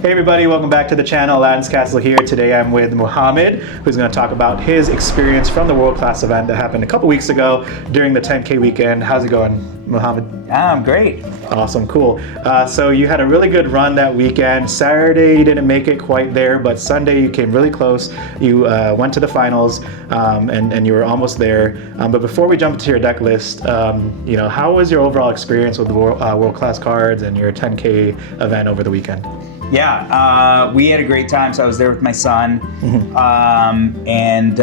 Hey everybody, welcome back to the channel. Aladdin's Castle here. Today I'm with Muhammad, who's going to talk about his experience from the World Class event that happened a couple weeks ago during the 10K weekend. How's it going, Muhammad? Great. Awesome, cool. So you had a really good run that weekend. Saturday you didn't make it quite there, but Sunday you came really close. You went to the finals and you were almost there. But before we jump into your deck list, how was your overall experience with the World Class cards and your 10K event over the weekend? Yeah, we had a great time. So I was there with my son, and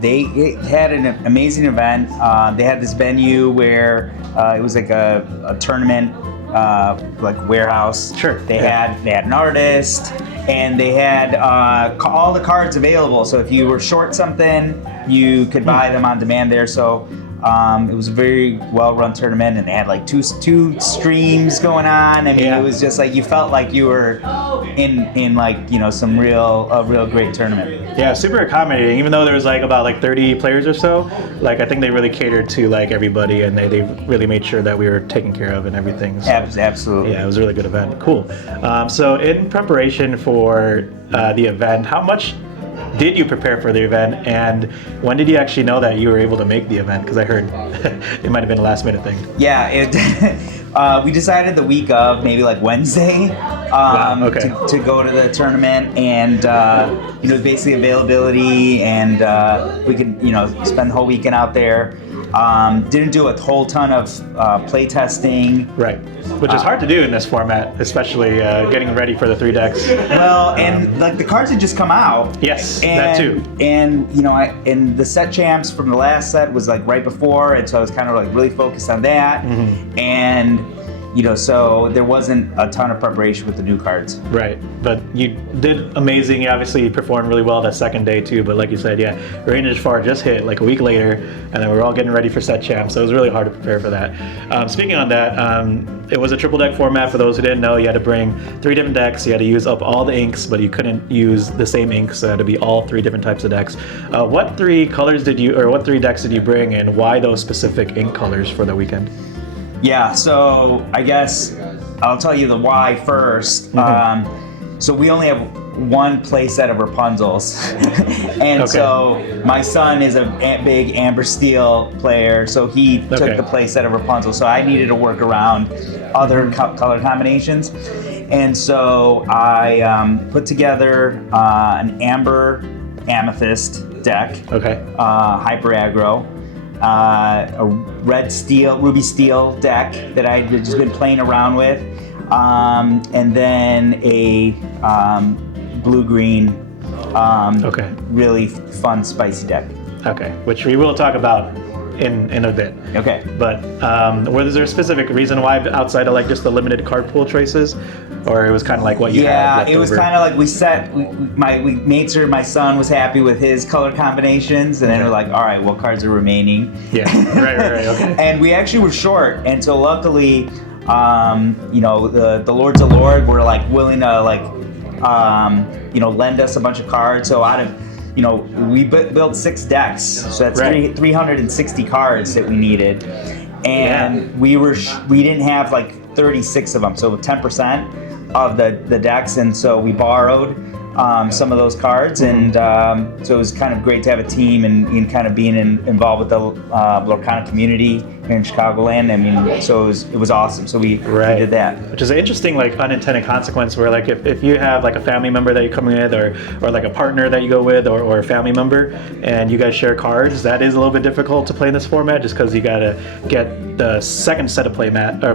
they had an amazing event. They had this venue where it was like a tournament, like warehouse. Sure. They had an artist, and they had all the cards available. So if you were short something, you could buy them on demand there. So it was a very well-run tournament, and they had like two streams going on. I mean, It was just like you felt like you were in like some a real great tournament. Yeah, super accommodating. Even though there was like 30 players or so, I think they really catered to like everybody, and they really made sure that we were taken care of and everything. So, absolutely. Yeah, it was a really good event. Cool. So in preparation for the event, how much did you prepare for the event, and when did you actually know that you were able to make the event? Because I heard it might have been a last minute thing. Yeah, we decided the week of, maybe like Wednesday, to go to the tournament, and it was basically availability, and we could spend the whole weekend out there. Didn't do a whole ton of play testing. Right, which is hard to do in this format, especially getting ready for the 3 decks. Well, and like the cards had just come out. Yes, that too. And and the set champs from the last set was like right before, and so I was kind of like really focused on that. Mm-hmm. And so there wasn't a ton of preparation with the new cards. Right, but you did amazing. You obviously performed really well that second day too, but like you said, Range Far just hit like a week later, and then we were all getting ready for set champs, so it was really hard to prepare for that. Speaking on that, it was a triple deck format. For those who didn't know, you had to bring 3 different decks. You had to use up all the inks, but you couldn't use the same inks, so it had to be all 3 different types of decks. What 3 decks did you bring, and why those specific ink colors for the weekend? Yeah, so I guess I'll tell you the why first. Mm-hmm. So we only have 1 play set of Rapunzels. And so my son is a big Amber Steel player, so he took the play set of Rapunzel. So I needed to work around other color combinations. And so I put together an Amber Amethyst deck, Hyper Aggro. A red steel, ruby steel deck that I had just been playing around with, and then a blue-green, really fun, spicy deck. Okay, which we will talk about in a bit. Okay. But was there a specific reason why, outside of like just the limited card pool choices, or it was kind of like what you had left it was kind of like we made sure my son was happy with his color combinations, and then we're like, all right, what cards are remaining? Yeah, right, okay. And we actually were short, and so luckily, the Lords of Lord were like willing to lend us a bunch of cards. So out of we built 6 decks, so that's 360 cards that we needed, and we didn't have like 36 of them, so 10% of the decks, and so we borrowed some of those cards, and so it was kind of great to have a team and kind of being involved with the Lorcana community here in Chicagoland. I mean, so it was awesome. So we did that. Which is an interesting unintended consequence where if you have like a family member that you're coming with, or like a partner that you go with, or a family member, and you guys share cards, that is a little bit difficult to play in this format, just because you gotta get the second set of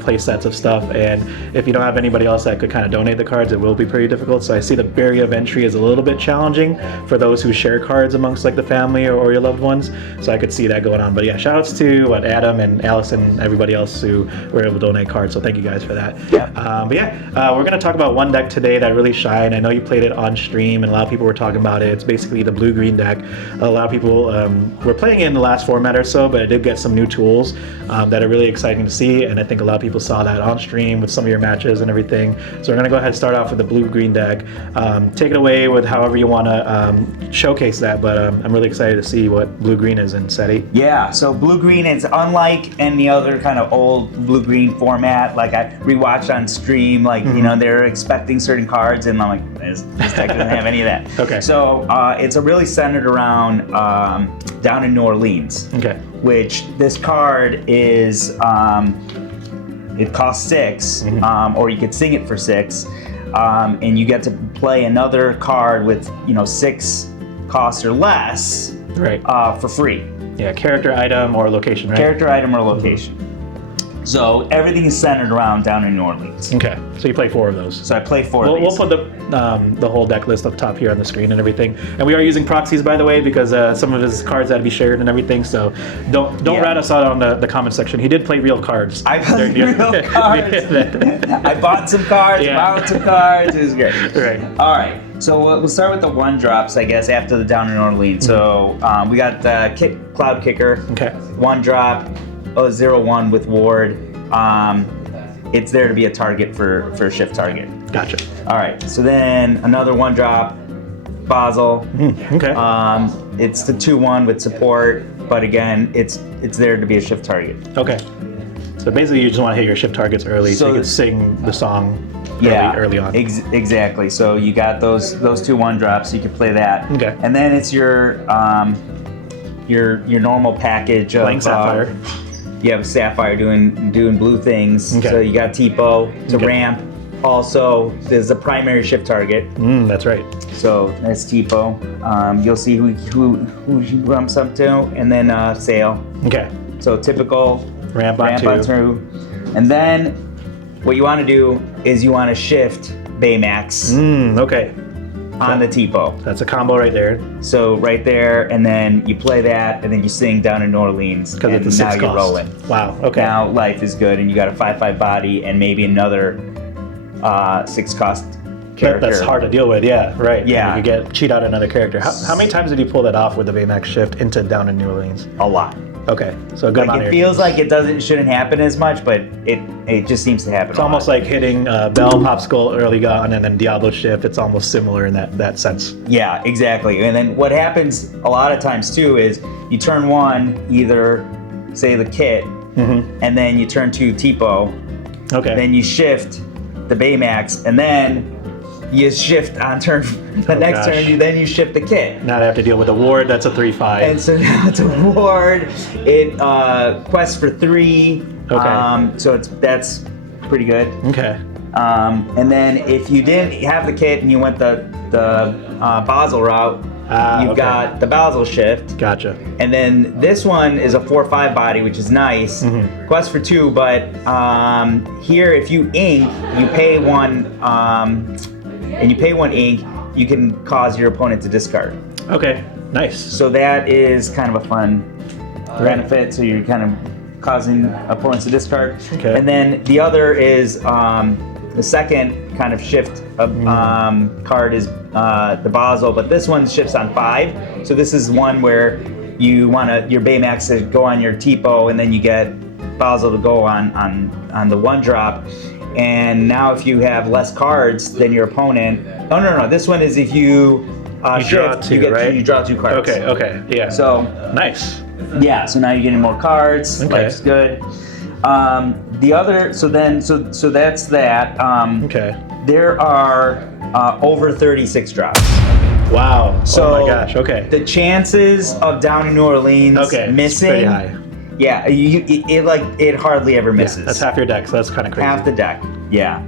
play sets of stuff, and if you don't have anybody else that could kind of donate the cards, it will be pretty difficult. So I see the barrier of entry is a little bit challenging for those who share cards amongst like the family or your loved ones. So I could see that going on. But yeah, shout outs to Adam and Allison and everybody else who were able to donate cards. So thank you guys for that. We're gonna talk about 1 deck today that really shined. I know you played it on stream, and a lot of people were talking about it. It's basically the blue-green deck. A lot of people were playing it in the last format or so, but it did get some new tools that are really exciting to see, and I think a lot of people saw that on stream with some of your matches and everything. So we're gonna go ahead and start off with the blue-green deck. Take it away with however you want to showcase that, but I'm really excited to see what blue-green is in set 8. Yeah, so blue-green is unlike unlike any other kind of old blue-green format, like I rewatched on stream, like, you know, they're expecting certain cards, and I'm like, this deck doesn't have any of that. Okay. So it's a really centered around Down in New Orleans. Okay. Which this card is, it costs 6, or you could sing it for 6, and you get to play another card with, you know, 6 costs or less, Right. For free. Yeah, character, item, or location, right? Character, item, or location. So everything is centered around Down in New Orleans. Okay, so you play 4 of those. So I play 4 of We'll these. put the whole deck list up top here on the screen and everything. And we are using proxies, by the way, because some of his cards had to be shared and everything. So don't rat us out on the comment section. He did play real cards. I played real cards. I bought some cards, bought some cards. It was great. Right. All right. So we'll start with the 1-drops, I guess, after the Down in New Orleans. So we got the Cloud Kicker. Okay. 1-drop, 0/1 with ward. It's there to be a target for a shift target. Gotcha. All right. So then another 1-drop, Basil. Okay. It's the 2/1 with support, but again, it's there to be a shift target. Okay. So basically, you just want to hit your shift targets early, so you can sing the song early on. Exactly. So you got those 2 1-drops. You can play that. Okay. And then it's your normal package of Playing Sapphire. You have Sapphire doing blue things. Okay. So you got Tipo to Okay. ramp. Also, there's a primary shift target. That's right. So that's Tipo. You'll see who she bumps up to, and then Sail. Okay. So typical Ramp on two. through. And then what you want to do is you want to shift Baymax Okay. on the Tipo. That's a combo right there. So right there, and then you play that, and then you sing Down in New Orleans, Because and it's a now 6 you're cost. rolling. Wow. Okay. Now life is good, and you got a 5/5 body, and maybe another 6 cost character. That's hard to deal with. Yeah. Right. Yeah. You could cheat out another character. How many times did you pull that off with the Baymax shift into Down in New Orleans? A lot. Okay. So a good amount Like of it your feels games. like it shouldn't happen as much, but it just seems to happen. It's almost like hitting Bell, Popsicle early on, and then Diablo shift. It's almost similar in that sense. Yeah, exactly. And then what happens a lot of times too is you turn 1, either say the kit, and then you turn 2 Tipo, Okay. then you shift the Baymax, and then you shift on turn the next gosh. turn. You shift the kit. Now they have to deal with a ward. That's a 3/5. And so now it's a ward. It quests for 3. Okay. So that's pretty good. Okay. And then if you didn't have the kit and you went the Basil route, you've okay. got the Basil shift. Gotcha. And then this one is a 4/5 body, which is nice. Quest for 2, but here if you ink, you pay 1, and you pay 1 ink, you can cause your opponent to discard. Okay. Nice. So that is kind of a fun benefit. So you're kind of causing opponents to discard. Okay. And then the other is the second kind of shift of, card is the Basil, but this one shifts on 5. So this is one where you want your Baymax to go on your Tipo, and then you get Basil to go on the 1-drop. And now if you have less cards than your opponent, no. This one is if you You shift, draw 2, right? you draw 2 cards. Okay. Yeah. So nice. yeah, so now you're getting more cards. Okay. Life's good. The other, so that's that. Okay. There are over 36 drops. Wow. So oh my gosh. Okay. the chances of Down in New Orleans It's missing, pretty high. yeah, it hardly ever Yeah, misses. that's half your deck, so that's kind of crazy. Half the deck. Yeah.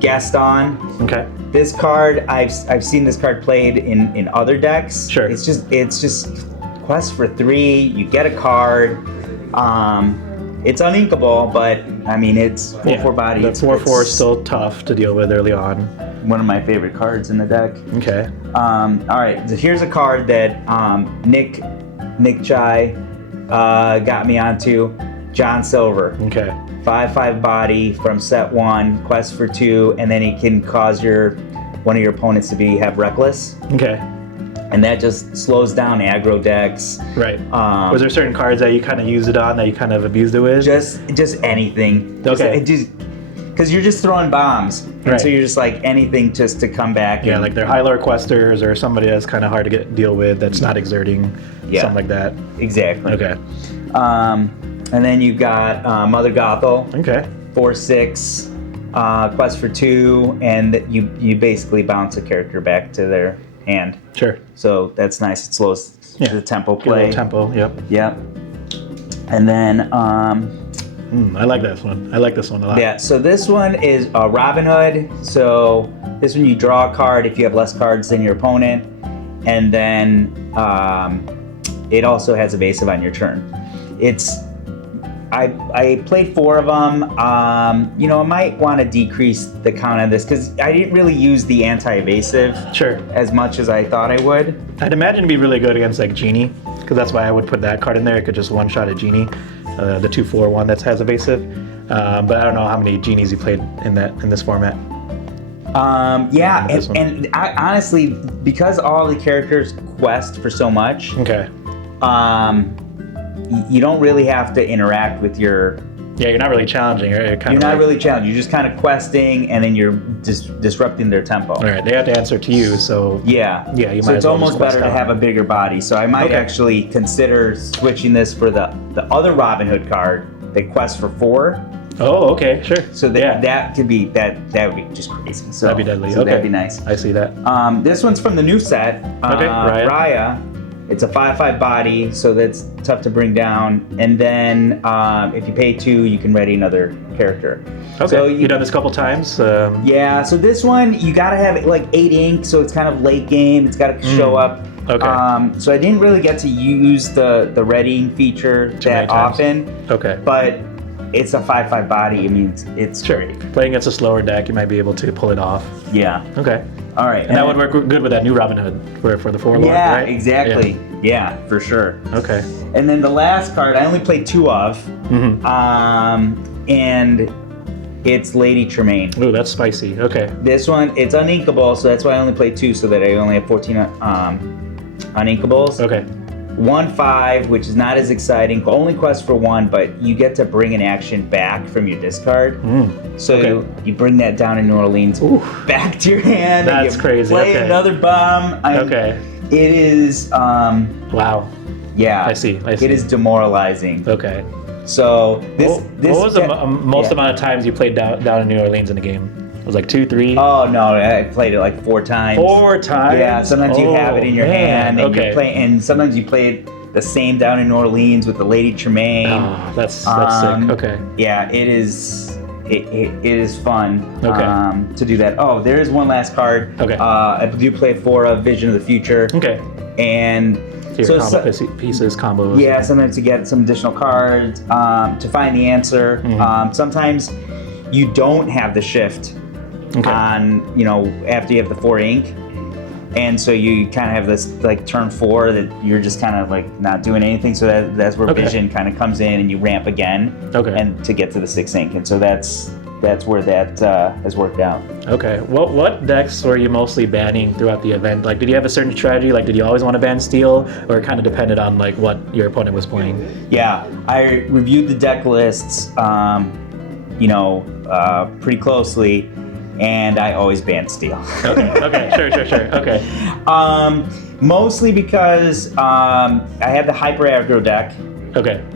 Gaston. Okay. This card, I've seen this card played in other decks. Sure. It's just quest for 3. You get a card. It's uninkable, but I mean it's 4/4 body. The 4/4 is It's still tough to deal with early on. one of my favorite cards in the deck. Okay. All right, so here's a card that Nick Chai got me onto. John Silver. Okay. 5/5 body from set 1, quest for 2, and then he can cause one of your opponents to have reckless, Okay. and that just slows down aggro decks. Right. Was there certain cards that you kind of used it on that you kind of abused it with? Just anything. Okay. Because you're just throwing bombs, and Right. so you're just like anything just to come back. Yeah, and, like they're high-lore questers or somebody that's kind of hard to deal with that's not exerting, Yeah. something like that. exactly. Okay. And then you've got Mother Gothel. Okay. 4/6, quest for 2, and you basically bounce a character back to their hand. Sure. So that's nice. It slows the tempo Get a play. little tempo. Yep. Yep. And then I like this one. I like this one a lot. yeah. So this one is Robin Hood. So this one you draw a card if you have less cards than your opponent, and then it also has evasive on your turn. I played 4 of them. You know, I might want to decrease the count on this because I didn't really use the anti-evasive as much as I thought I would. I'd imagine it'd be really good against like Genie, because that's why I would put that card in there. It could just one-shot a Genie, the 2/4 one that has evasive. But I don't know how many Genies you played in this format. Yeah, and I, honestly, because all the characters quest for so much. Okay. You don't really have to interact with your... Yeah, you're not really challenging. Right? You're not really challenging. You're just kind of questing, and then you're disrupting their tempo. All right, they have to answer to you, so... Yeah. Yeah, you might so it's as well almost just quest better to out. have a bigger body. So I might actually consider switching this for the other Robin Hood card that quests for 4. Oh, okay, sure. So that could be... That would be just crazy. So, that'd be deadly. So okay. that'd be nice. I see that. This one's from the new set. Okay, Raya. It's a 5/5 body, so that's tough to bring down. And then if you pay 2, you can ready another character. Okay, so you've done this a couple times? Yeah, so this one, you gotta have like 8 ink, so it's kind of late game. It's gotta show up. Okay. So I didn't really get to use the readying feature that often. Okay. But it's a 5/5 body. I mean, it's great. Playing against a slower deck, you might be able to pull it off. Yeah. Okay. All right. And that would work good with that new Robin Hood for the Forlorn, yeah, right? Exactly. Yeah, for sure. Okay. And then the last card, I only played 2 of. Mm-hmm. And it's Lady Tremaine. Ooh, that's spicy. Okay. This one, it's uninkable, so that's why I only played 2, so that I only have 14 uninkables. Okay. 1/5, which is not as exciting. Only quest for 1, but you get to bring an action back from your discard. So you bring that down in New Orleans back to your hand. That's and you crazy. Play another bomb. It is. Wow. Yeah. I see. It is demoralizing. Okay. So this. What was the most amount of times you played down in New Orleans in a game? It was like 2, 3. Oh no, I played it like 4 times. 4 times? Yeah. Sometimes you have it in your hand, and you play, and sometimes you play it the same down in New Orleans with the Lady Tremaine. Oh, that's sick. Okay. Yeah, it is. It is fun Okay. to do that. Oh, there is one last card. Okay. I do play for a Vision of the Future. Okay. And so combo pieces, combos. Yeah, sometimes to get some additional cards, to find the answer. Sometimes you don't have the shift on, after you have the 4 ink. And so you kind of have this like turn 4 that you're just kind of like not doing anything. So that's where Vision kind of comes in, and you ramp again. And to get to the 6 ink. And so that's where that has worked out. Okay. What decks were you mostly banning throughout the event? Like, did you have a certain strategy? Like, did you always want to ban steel, or it kind of depended on like what your opponent was playing? Yeah, I reviewed the deck lists, pretty closely, and I always banned steel. Okay. Sure. Okay. Mostly because I had the hyper aggro deck.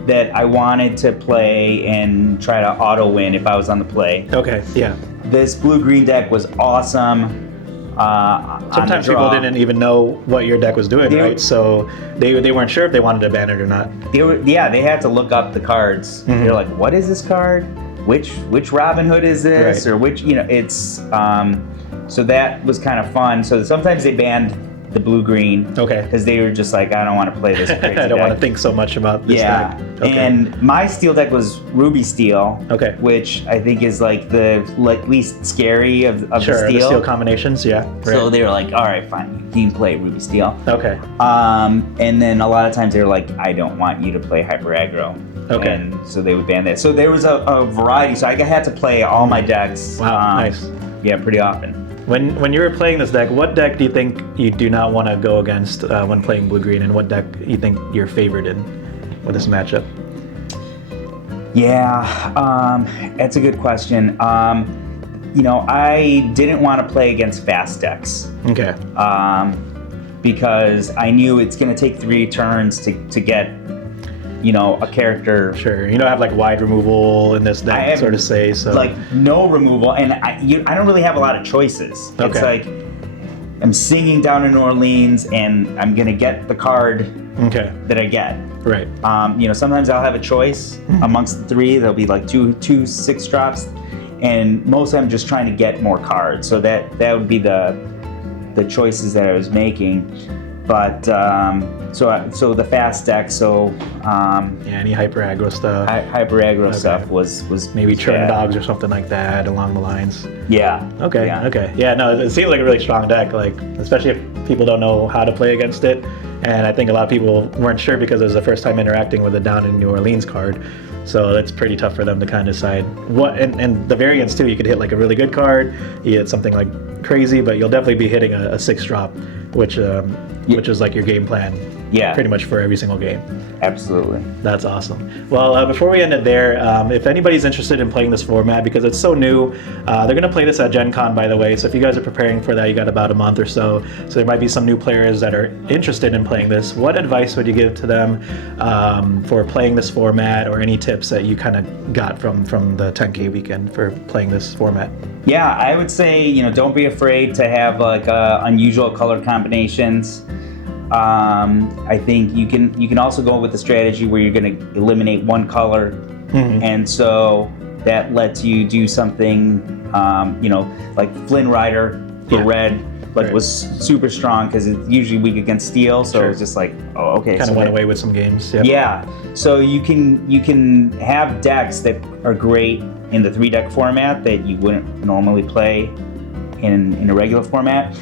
That I wanted to play and try to auto win if I was on the play. Okay, yeah. This blue-green deck was awesome. Sometimes people didn't even know what your deck was doing, right? So they weren't sure if they wanted to ban it or not. They had to look up the cards. They're like, what is this card? Which Robin Hood is this? Or which, it's, so that was kind of fun. So sometimes they banned the blue-green. Because they were just like, I don't want to play this crazy I don't want to think so much about this deck. And my steel deck was Ruby Steel. Which I think is like the least scary of the steel. The steel combinations, yeah. So they were like, all right, fine, you can play Ruby Steel. And then a lot of times they were like, I don't want you to play hyper aggro. And so they would ban that. So there was a variety. So I had to play all my decks. Wow, nice. Yeah, pretty often. When you were playing this deck, what deck do you think you do not want to go against when playing blue-green, and what deck you think you're favored in with this matchup? Yeah, that's a good question. I didn't want to play against fast decks. Because I knew it's going to take 3 turns to get a character. Sure. You don't have like wide removal in this I deck, have, sort of say. So like no removal, and I don't really have a lot of choices. Okay. It's like I'm singing down in New Orleans, and I'm gonna get the card that I get. Right. Sometimes I'll have a choice amongst the three. There'll be like two 6-drops, and mostly I'm just trying to get more cards. So that would be the choices that I was making. But so the fast deck. Any hyper aggro stuff. Hyper aggro stuff was maybe churn bad. dogs or something like that along the lines. Yeah. Okay. Yeah. Okay. Yeah. No, it seems like a really strong deck. Like, especially if people don't know how to play against it, and I think a lot of people weren't sure because it was the first time interacting with a Down in New Orleans card. So it's pretty tough for them to kind of decide what, and the variants too. You could hit like a really good card, you hit something like crazy, but you'll definitely be hitting a 6-drop, which is like your game plan. Yeah. Pretty much for every single game. Absolutely. That's awesome. Well, before we end it there, if anybody's interested in playing this format, because it's so new, they're going to play this at Gen Con, by the way. So if you guys are preparing for that, you got about a month or so. So there might be some new players that are interested in playing this. What advice would you give to them for playing this format, or any tips that you kind of got from the 10K weekend for playing this format? Yeah, I would say, don't be afraid to have like unusual color combinations. I think you can also go with the strategy where you're going to eliminate one color, and so that lets you do something, like Flynn Rider for red, was super strong because it's usually weak against steel. So it's just like, oh, okay. Kind of went away with some games. Yep. Yeah. So you can have decks that are great in the 3-deck format that you wouldn't normally play in a regular format.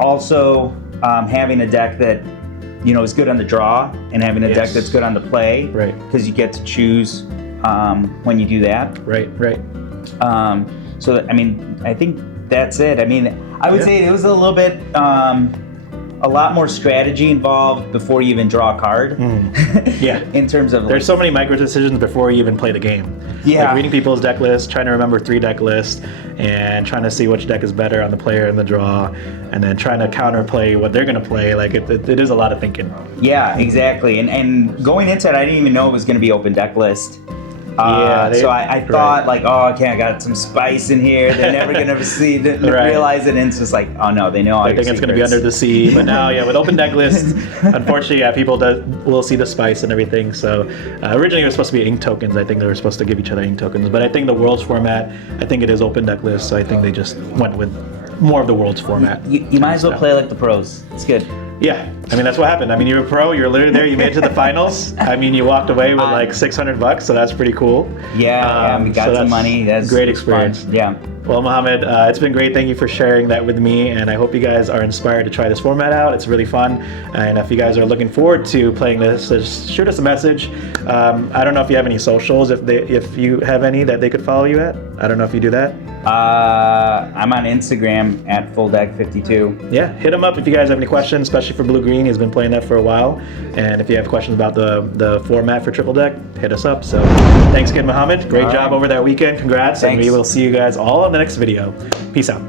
Also. Having a deck that is good on the draw, and having a deck that's good on the play, right? Because you get to choose when you do that, right. So I think that's it. I would say it was a little bit a lot more strategy involved before you even draw a card. Yeah. In terms of there's so many micro decisions before you even play the game. Yeah. Like reading people's deck lists, trying to remember 3-deck lists, and trying to see which deck is better on the player and the draw, and then trying to counterplay what they're going to play. Like it is a lot of thinking. Yeah, exactly. And going into it, I didn't even know it was going to be open deck list. So I thought like, oh, okay, I got some spice in here. They're never gonna realize it, and it's just like, oh no, they know all your secrets. It's gonna be under the sea. But now, with open deck lists, unfortunately, people will see the spice and everything. So originally it was supposed to be ink tokens. I think they were supposed to give each other ink tokens, but I think the Worlds format, I think it is open deck lists. So I think they just went with more of the Worlds format. You might as well play like the pros. It's good. Yeah, that's what happened. You're a pro. You're literally there. You made it to the finals. You walked away with like $600, so that's pretty cool. Yeah, we got some money. That's great experience. Fun. Yeah. Well, Mohammed, it's been great. Thank you for sharing that with me, and I hope you guys are inspired to try this format out. It's really fun, and if you guys are looking forward to playing this, just shoot us a message. I don't know if you have any socials, if you have any that they could follow you at. I don't know if you do that. I'm on Instagram at FullDeck52. Yeah, hit him up if you guys have any questions, especially for Blue Green. He's been playing that for a while, and if you have questions about the format for Triple Deck, hit us up. So thanks again, Mohammed. Great job over that weekend. Congrats. Thanks. And we will see you guys all in the next video. Peace out.